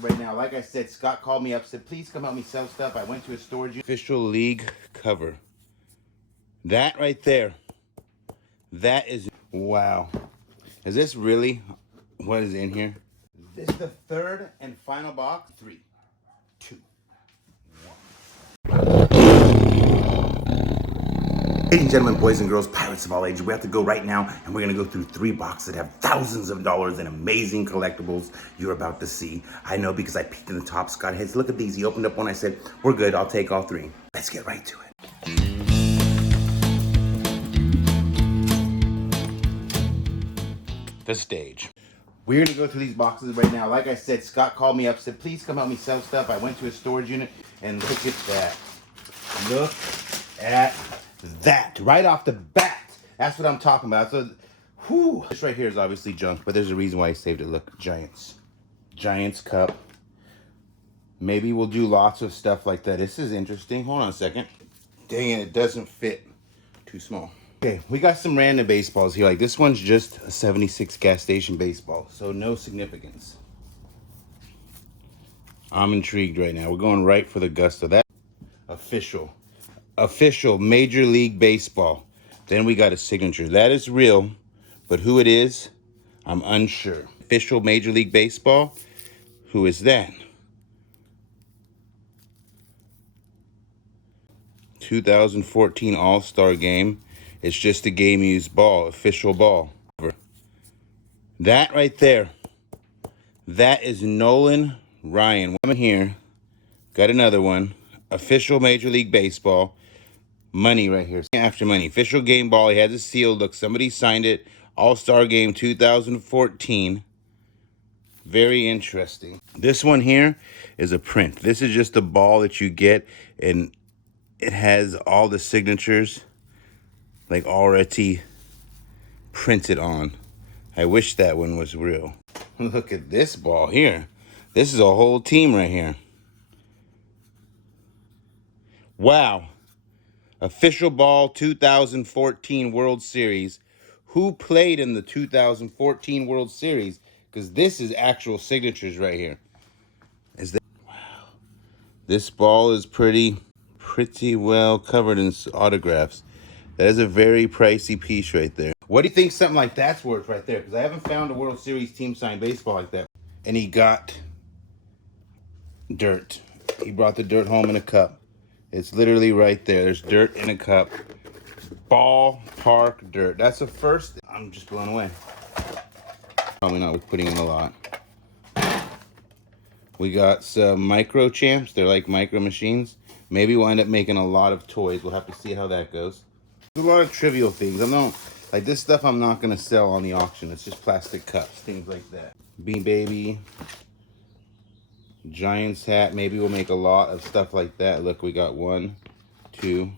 Right now, like I said, Scott called me up, said, please come help me sell stuff. I went to a storage unit. Official league cover. That right there. That is, wow. Is this really what is in here? This is the third and final box. 3, 2, 1. Ladies and gentlemen, boys and girls, pirates of all ages, we have to go right now, and we're going to go through 3 boxes that have thousands of dollars in amazing collectibles you're about to see. I know because I peeked in the top. Scott Heads, look at these. He opened up one. I said, we're good. I'll take all 3. Let's get right to it. The stage. We're gonna go through these boxes right now. Like I said, Scott called me up, said, please come help me sell stuff. I went to a storage unit, and look at that. Look at that. Right off the bat. That's what I'm talking about. So, whew. This right here is obviously junk, but there's a reason why I saved it. Look, Giants. Giants cup. Maybe we'll do lots of stuff like that. This is interesting. Hold on a second. Dang it, it doesn't fit. Too small. Okay, we got some random baseballs here. Like this one's just a 76 gas station baseball, so no significance. I'm intrigued right now. We're going right for the gusto. That official Major League Baseball. Then we got a signature. That is real, but who it is, I'm unsure. Official Major League Baseball. Who is that? 2014 All-Star Game. It's just a game used ball, official ball. That right there, that is Nolan Ryan. I'm here, got another one. Official Major League Baseball. Money right here, after money. Official game ball, he has a seal. Look, somebody signed it. All-Star Game 2014. Very interesting. This one here is a print. This is just a ball that you get, and it has all the signatures like already printed on. I wish that one was real. Look at this ball here. This is a whole team right here. Wow. Official ball 2014 World Series. Who played in the 2014 World Series? Because this is actual signatures right here. Is that, wow. This ball is pretty well covered in autographs. That is a very pricey piece right there. What do you think something like that's worth right there? Because I haven't found a World Series team signed baseball like that. And he got dirt. He brought the dirt home in a cup. It's literally right there. There's dirt in a cup. Ballpark dirt. That's the first. I'm just blown away. Probably not putting in a lot. We got some micro champs. They're like micro machines. Maybe we'll end up making a lot of toys. We'll have to see how that goes. There's a lot of trivial things. Like this stuff I'm not going to sell on the auction. It's just plastic cups, things like that. Bean Baby. Giants hat. Maybe we'll make a lot of stuff like that. Look, we got 1, 2,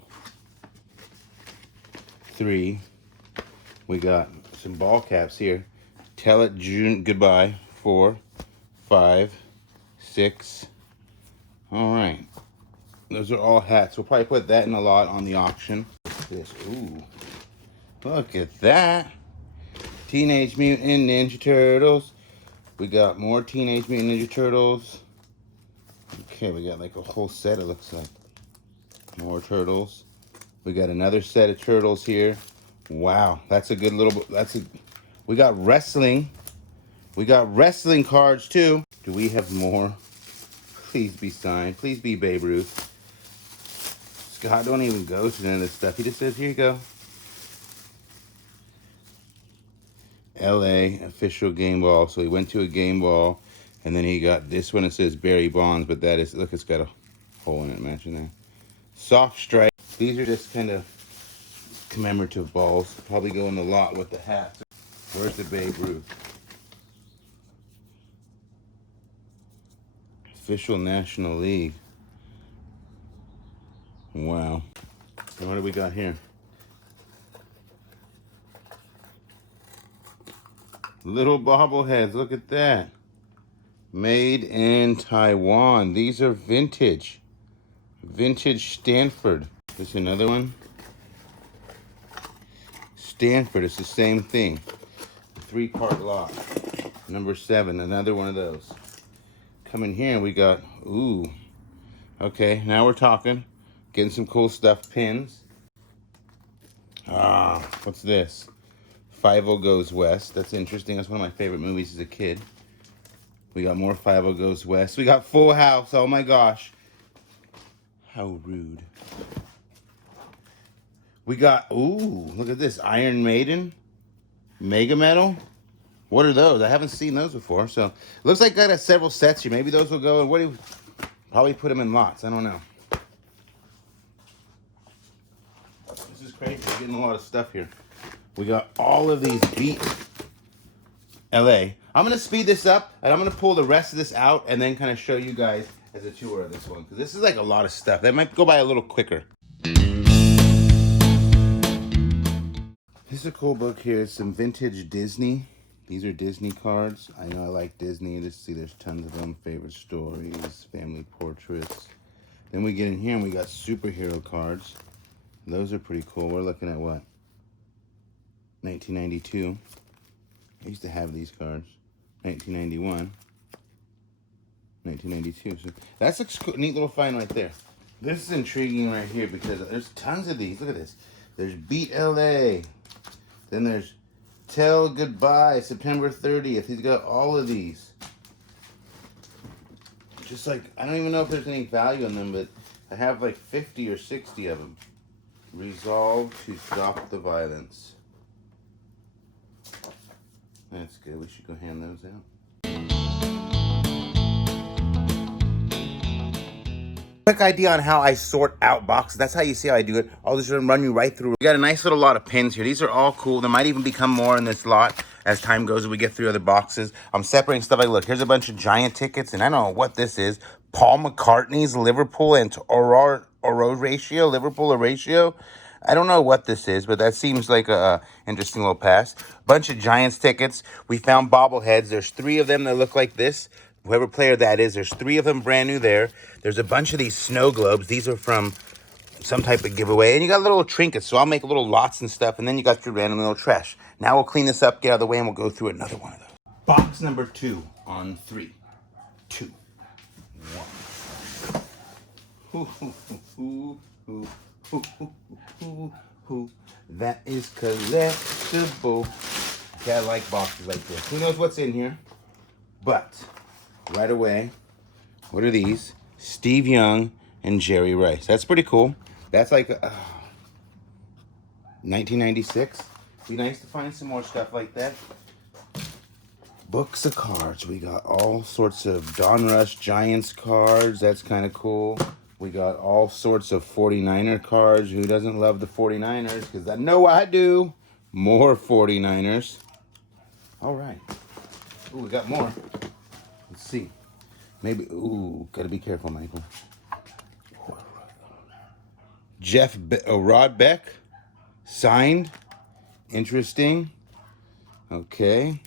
3. We got some ball caps here. Tell it June goodbye. 4, 5, 6. All right. Those are all hats. We'll probably put that in a lot on the auction. This, ooh, look at that. Teenage Mutant Ninja Turtles. We got more Teenage Mutant Ninja Turtles. Okay, we got like a whole set, it looks like. More turtles. We got another set of turtles here. Wow, that's a good little, we got wrestling. We got wrestling cards too. Do we have more? Please be signed. Please be Babe Ruth. Scott don't even go to none of this stuff. He just says, here you go. LA official game ball. So he went to a game ball, and then he got this one. It says Barry Bonds, but that is, look, it's got a hole in it. Imagine that. Soft stripe. These are just kind of commemorative balls. Probably go in a lot with the hats. Where's the Babe Ruth? Official National League. Wow. And what do we got here? Little bobbleheads. Look at that. Made in Taiwan. These are vintage. Vintage Stanford. This is another one. Stanford. It's the same thing. 3-part lot. Number 7. Another one of those. Come in here and we got, ooh. Okay, now we're talking. Getting some cool stuff. Pins. Ah, what's this? 5 Goes West. That's interesting. That's one of my favorite movies as a kid. We got more 5 Goes West. We got Full House. Oh my gosh. How rude. We got, ooh, look at this. Iron Maiden. Mega Metal. What are those? I haven't seen those before. So, it looks like I got several sets here. Maybe those will go. And what do you, probably put them in lots. I don't know. This is crazy. We're getting a lot of stuff here. We got all of these Beat LA. I'm going to speed this up, and I'm going to pull the rest of this out and then kind of show you guys as a tour of this one. Because this is like a lot of stuff. That might go by a little quicker. This is a cool book here. It's some vintage Disney. These are Disney cards. I know I like Disney. Let's see, there's tons of them. Favorite stories, family portraits. Then we get in here and we got superhero cards. Those are pretty cool. We're looking at what? 1992. I used to have these cards. 1991. 1992. So that's a neat little find right there. This is intriguing right here because there's tons of these. Look at this. There's Beat LA. Then there's Tell Goodbye, September 30th. He's got all of these. Just like, I don't even know if there's any value in them, but I have like 50 or 60 of them. Resolve to Stop the Violence. That's good. We should go hand those out. Quick idea on how I sort out boxes. That's how you see how I do it. I'll just run you right through. We got a nice little lot of pins here. These are all cool. There might even become more in this lot as time goes and we get through other boxes. I'm separating stuff. Like, look, here's a bunch of giant tickets, and I don't know what this is. Paul McCartney's Liverpool and Liverpool Oratio. I don't know what this is, but that seems like a interesting little pass. Bunch of Giants tickets. We found bobbleheads. There's 3 of them that look like this. Whoever player that is, there's 3 of them brand new there. There's a bunch of these snow globes. These are from some type of giveaway. And you got little trinkets, so I'll make little lots and stuff. And then you got your random little trash. Now we'll clean this up, get out of the way, and we'll go through another one of those. Box number 2 on 3, 2, 1. That is collectible. Okay, I like boxes like this. Who knows what's in here? But right away, what are these? Steve Young and Jerry Rice. That's pretty cool. That's like 1996. Be nice to find some more stuff like that. Books of cards. We got all sorts of Donruss Giants cards. That's kind of cool. We got all sorts of 49er cards. Who doesn't love the 49ers? Because I know I do. More 49ers. All right. Ooh, we got more. Let's see. Maybe, ooh, gotta be careful, Michael. Rod Beck, signed. Interesting. Okay.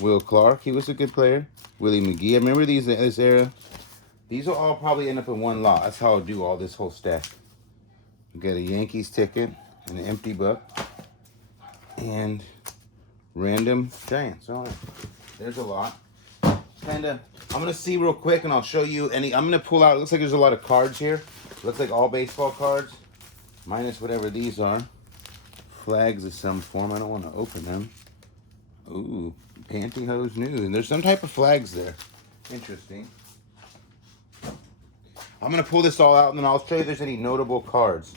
Will Clark, he was a good player. Willie McGee, I remember this era. These will all probably end up in one lot. That's how I'll do all this whole stack. We got a Yankees ticket, an empty book, and random Giants. All right. There's a lot. I'm gonna see real quick and I'll show you I'm gonna pull out, it looks like there's a lot of cards here. Looks like all baseball cards, minus whatever these are. Flags of some form. I don't want to open them. Ooh, pantyhose news. And there's some type of flags there. Interesting. I'm gonna pull this all out and then I'll show you if there's any notable cards.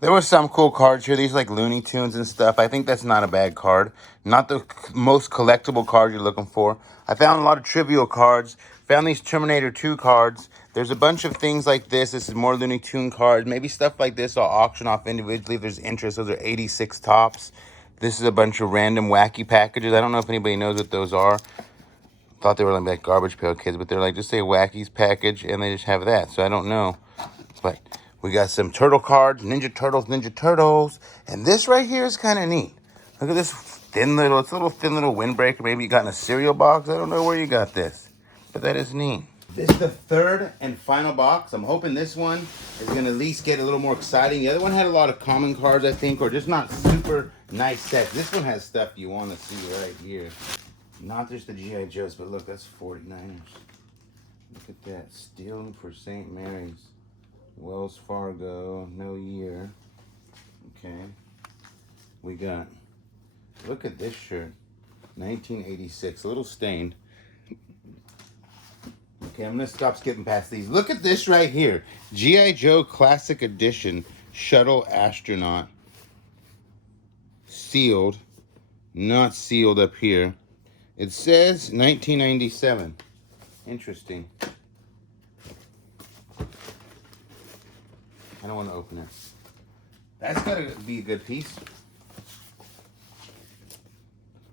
There were some cool cards here. These like Looney Tunes and stuff. I think that's not a bad card. Not the most collectible card you're looking for. I found a lot of trivial cards. Found these Terminator 2 cards. There's a bunch of things like this. This is more Looney Tune cards. Maybe stuff like this I'll auction off individually if there's interest. Those are 86 tops. This is a bunch of random wacky packages. I don't know if anybody knows what those are. Thought they were like Garbage Pail Kids, but they're like just a Wackies package and they just have that. So I don't know. But we got some turtle cards, Ninja Turtles. And this right here is kind of neat. Look at this thin little windbreaker. Maybe you got in a cereal box. I don't know where you got this, but that is neat. This is the third and final box. I'm hoping this one is going to at least get a little more exciting. The other one had a lot of common cards, I think, or just not super nice sets. This one has stuff you want to see right here. Not just the G.I. Joes, but look, that's 49ers. Look at that. Stealing for St. Mary's. Wells Fargo, no year. Okay. We got, look at this shirt. 1986, a little stained. Okay, I'm gonna stop skipping past these. Look at this right here. G.I. Joe Classic Edition Shuttle Astronaut. Sealed. Not sealed up here. It says 1997. Interesting. I don't want to open it. That's gotta be a good piece.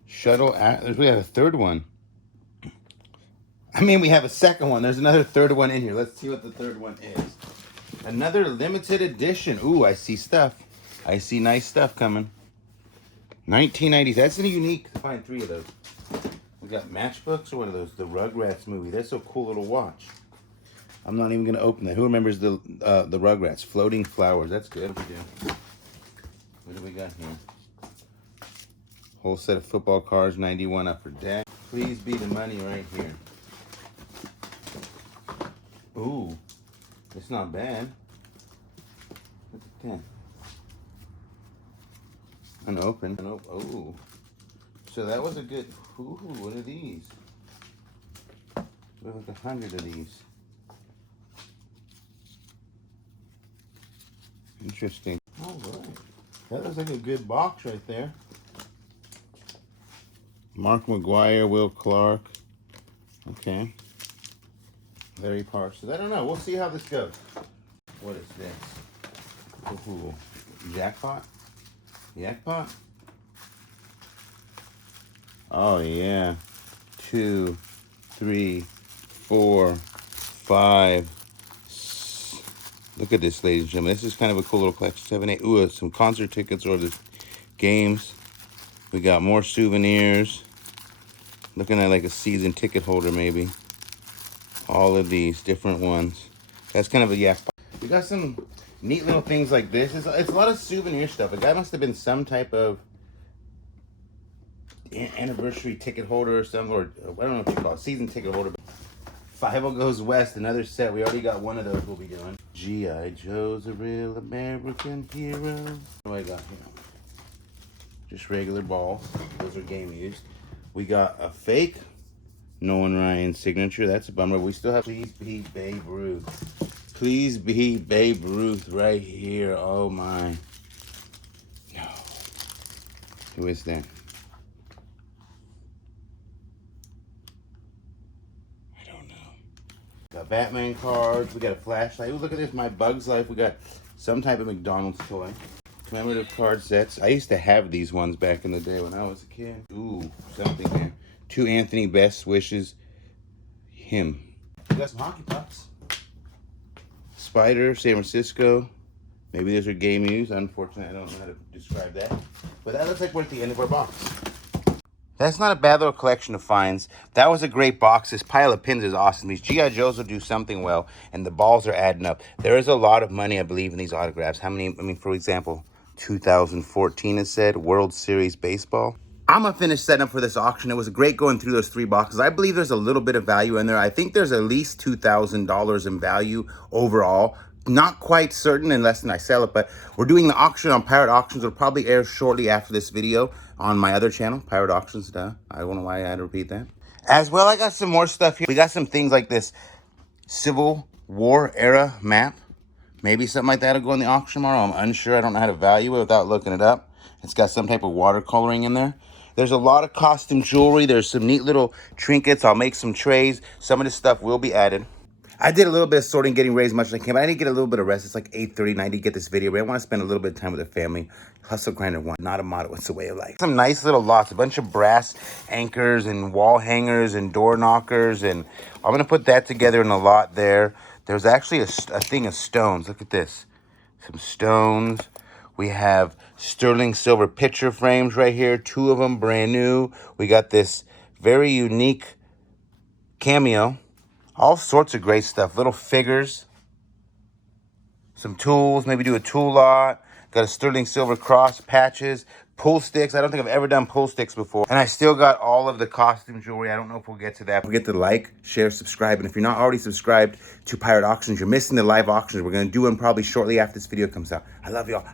Shuttle. We have a third one. I mean, we have a second one. There's another third one in here. Let's see what the third one is. Another limited edition. Ooh, I see stuff. I see nice stuff coming. 1990s. That's a unique to find 3 of those. We got matchbooks or what are those? The Rugrats movie. That's a cool little watch. I'm not even gonna open that. Who remembers the Rugrats? Floating Flowers. That's good. What do we got here? Whole set of football cards. 91 Upper Deck. Please be the money right here. Ooh, it's not bad. Look at that. Unopened. Oh, so that was a good. Ooh, what are these? We have like 100 of these. Interesting. All right, that looks like a good box right there. Mark McGuire, Will Clark. Okay. Larry Parsons. I don't know. We'll see how this goes. What is this? Ooh, jackpot? Jackpot? Oh, yeah. 2, 3, 4, 5. Look at this, ladies and gentlemen. This is kind of a cool little collection. 7, 8. Ooh, some concert tickets or the games. We got more souvenirs. Looking at like a season ticket holder, maybe. All of these different ones. That's kind of a jackpot. We got some neat little things like this. It's a lot of souvenir stuff. The guy must have been some type of anniversary ticket holder or something, or I don't know what you call it, season ticket holder. 5 Goes West, another set. We already got one of those we'll be doing. G.I. Joe's a real American hero. What do I got here? Just regular balls. Those are game used. We got a fake Nolan Ryan signature. That's a bummer. We still have Please Be Babe Ruth. Please Be Babe Ruth right here. Oh my. No. Who is that? I don't know. Got Batman cards. We got a flashlight. Ooh, look at this. My Bug's Life. We got some type of McDonald's toy. Commemorative card sets. I used to have these ones back in the day when I was a kid. Ooh, something there. 2 Anthony Best Wishes. Him. We got some hockey pucks. Spider, San Francisco. Maybe those are game used. Unfortunately, I don't know how to describe that. But that looks like we're at the end of our box. That's not a bad little collection of finds. That was a great box. This pile of pins is awesome. These G.I. Joes will do something well, and the balls are adding up. There is a lot of money, I believe, in these autographs. How many? I mean, for example, 2014, it said, World Series Baseball. I'm going to finish setting up for this auction. It was great going through those 3 boxes. I believe there's a little bit of value in there. I think there's at least $2,000 in value overall. Not quite certain unless I sell it, but we're doing the auction on Pirate Auctions. It'll probably air shortly after this video on my other channel, Pirate Auctions. I don't know why I had to repeat that. As well, I got some more stuff here. We got some things like this Civil War era map. Maybe something like that will go in the auction tomorrow. I'm unsure. I don't know how to value it without looking it up. It's got some type of watercoloring in there. There's a lot of costume jewelry. There's some neat little trinkets. I'll make some trays. Some of this stuff will be added. I did a little bit of sorting, getting ready as much as I can, but I did get a little bit of rest. It's like 8:30, and I did get this video, but I want to spend a little bit of time with the family. Hustle, grinder, one. Not a motto, it's a way of life. Some nice little lots, a bunch of brass anchors and wall hangers and door knockers, and I'm going to put that together in a lot there. There's actually a thing of stones. Look at this. Some stones. We have sterling silver picture frames right here. 2 of them brand new. We got this very unique cameo All sorts of great stuff. Little figures. Some tools. Maybe do a tool lot. Got a sterling silver cross, patches, pull sticks. I don't think I've ever done pull sticks before. And I still got all of the costume jewelry. I don't know if we'll get to that. Don't forget to like, share, subscribe. And if you're not already subscribed to Pirate Auctions, you're missing the live auctions. We're going to do them probably shortly after this video comes out. I love y'all.